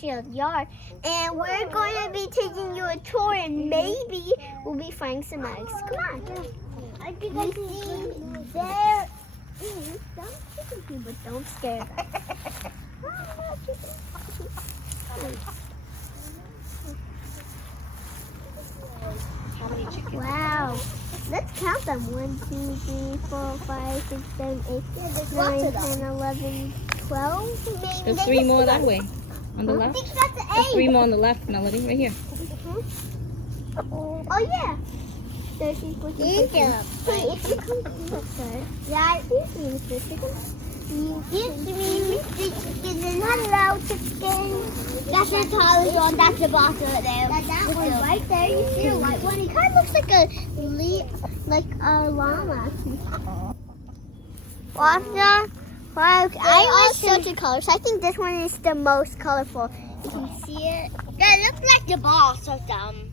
backyard, and we're going to be taking you a tour, and maybe we'll be finding some eggs. Come on. You see, there is some chicken, but don't scare them. How many chickens? Wow. Let's count them. 1, 2, 3, 4, 5, 6, 7, 8, 9, 10, 11, 12. Maybe. There's 3 more that way. On the I left. think that's the There's 3 8. more on the left, Melody. Right here. Oh yeah. 13, 14, 15. Hey, if you come outside, yeah, excuse me, Mr. Chicken. Excuse me, Mr. Chicken. Hello, chicken. That's the tallest one. That's the boss over there. That one right there. You see the white one? It kind of looks like a llama. I always search the colors. I think this one is the most colorful. You can see it. That looks like the boss of them.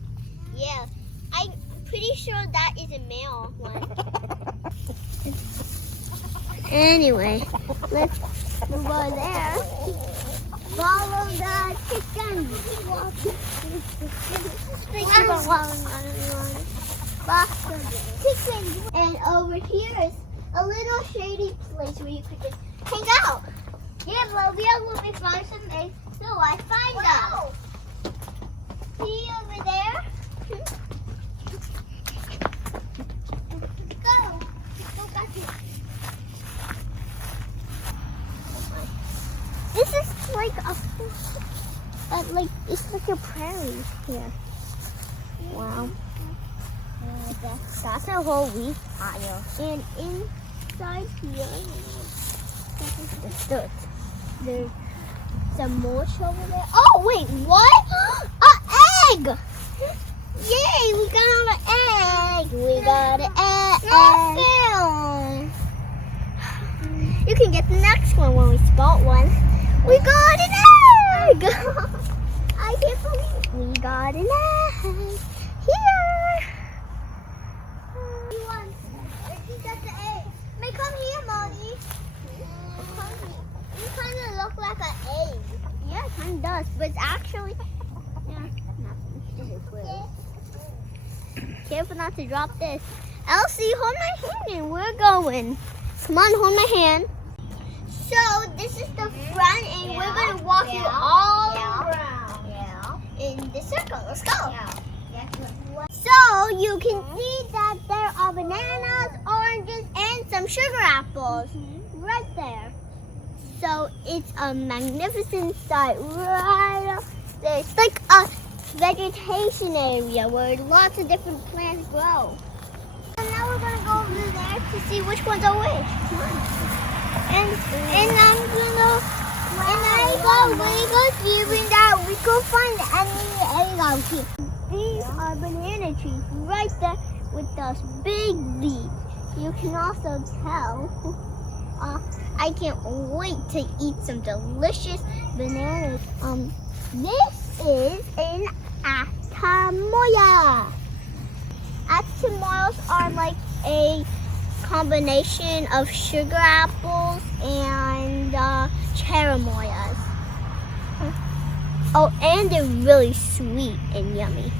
Yeah, I'm pretty sure that is a male one. Anyway, let's move over there. Follow the chicken. Chicken. And over here is a little shady place where you could just hang out. Yeah, but we are going to find some eggs, so I find them. See over there? Go. Go back here. This is like it's like a prairie here. Wow. That's a whole wheat pile. And inside here, there's some mulch over there. Oh wait, what? An egg! Yay, we got an egg! We got an egg! You can get the next one when we spot one. We got an egg! I can't believe we got an egg here. You got the egg. May come here, Molly. You kind of look like an egg. Yeah, it kind of does, but it's actually Careful not to drop this. Elsie, hold my hand and we're going. Come on, hold my hand. So this is the front, and we're gonna walk you all around in the circle. Let's go. So you can see that there are bananas, oranges, and some sugar apples right there. So it's a magnificent sight right up there. It's like a vegetation area where lots of different plants grow. And now we're gonna go over there to see which ones are which. Come on. And I'm gonna we go deep that we could find any out here. These are banana trees right there with those big leaves. You can also tell. I can't wait to eat some delicious bananas. This is an atamoya. Atamoyas are like a combination of sugar apples and cherimoyas. Oh, and they're really sweet and yummy.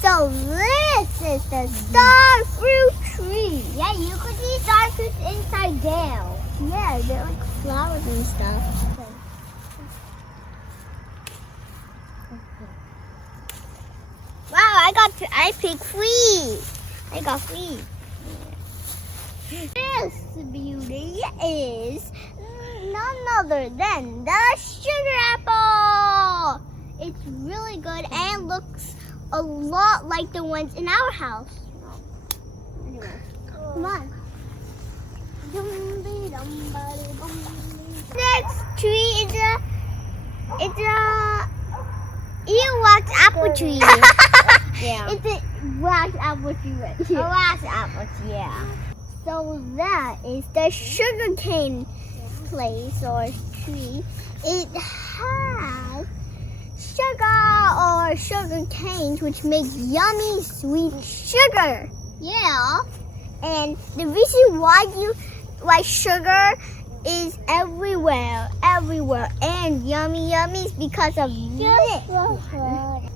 So this is the star fruit tree. Yeah, you could see star fruits inside down. Yeah, they're like flowers and stuff. Wow, I picked free. I got free. This beauty is none other than the sugar apple. It's really good and looks a lot like the ones in our house. Anyway, come on. Next tree is a wax apple tree. Yeah. It's a wax apple tree right here. A wax apple tree, yeah. So that is the sugar cane place or tree. It has sugar or sugar canes which make yummy sweet sugar. Yeah. And the reason why sugar is everywhere, and yummy yummies because of this.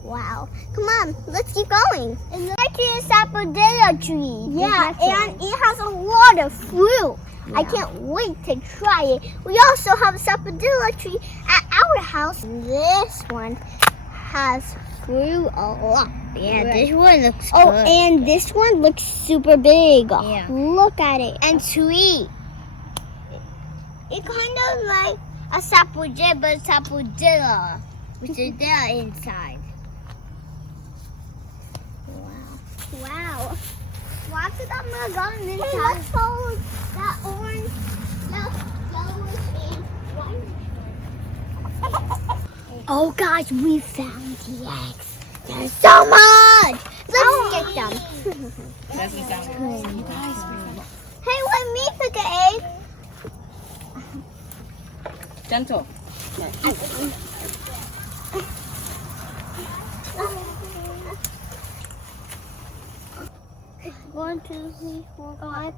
Wow. Come on, let's keep going. It's actually a sapodilla tree. Yeah, and it has a lot of fruit. Yeah. I can't wait to try it. We also have a sapodilla tree at our house. This one has fruit a lot. Yeah, this one looks good. good. And this one looks super big. Yeah. Look at it. And sweet. It's kind of like a sapodilla, but sapodilla, which is there inside. Wow. What's that magazine inside? Hey, let's follow that orange, yellowish, and white. Oh gosh, we found the eggs. There's so much. Let's get them. Doesn't sound good. Hey, let me pick an egg. Gentle. 1, 2, 3, 4, 5.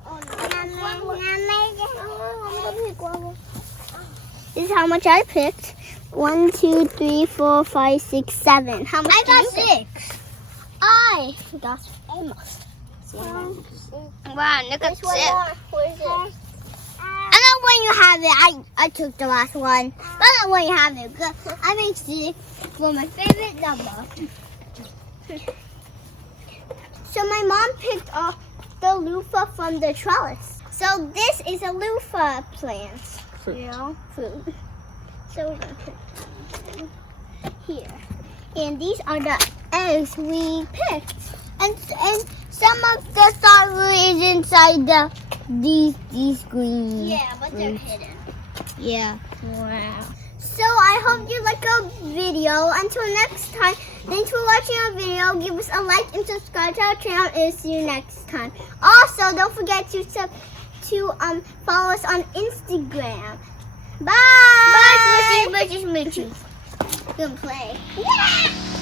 This is how much I picked. 1, 2, 3, 4, 5, 6, 7. How much? I got 6. I got almost. Wow, look at 6. I know when you have it. I took the last one, but I know when you have it. I made 6 for my favorite number. So my mom picked off the loofah from the trellis. So this is a loofah plant. Fruit. You know, fruit. So we're gonna put it here. And these are the eggs we picked. And some of the starter is inside these green. Yeah, but they're hidden. Yeah. Wow. So I hope you like our video. Until next time, thanks for watching our video. Give us a like and subscribe to our channel, and see you next time. Also, don't forget to follow us on Instagram. Bye. Bye, Smushy. Gonna play. Yeah.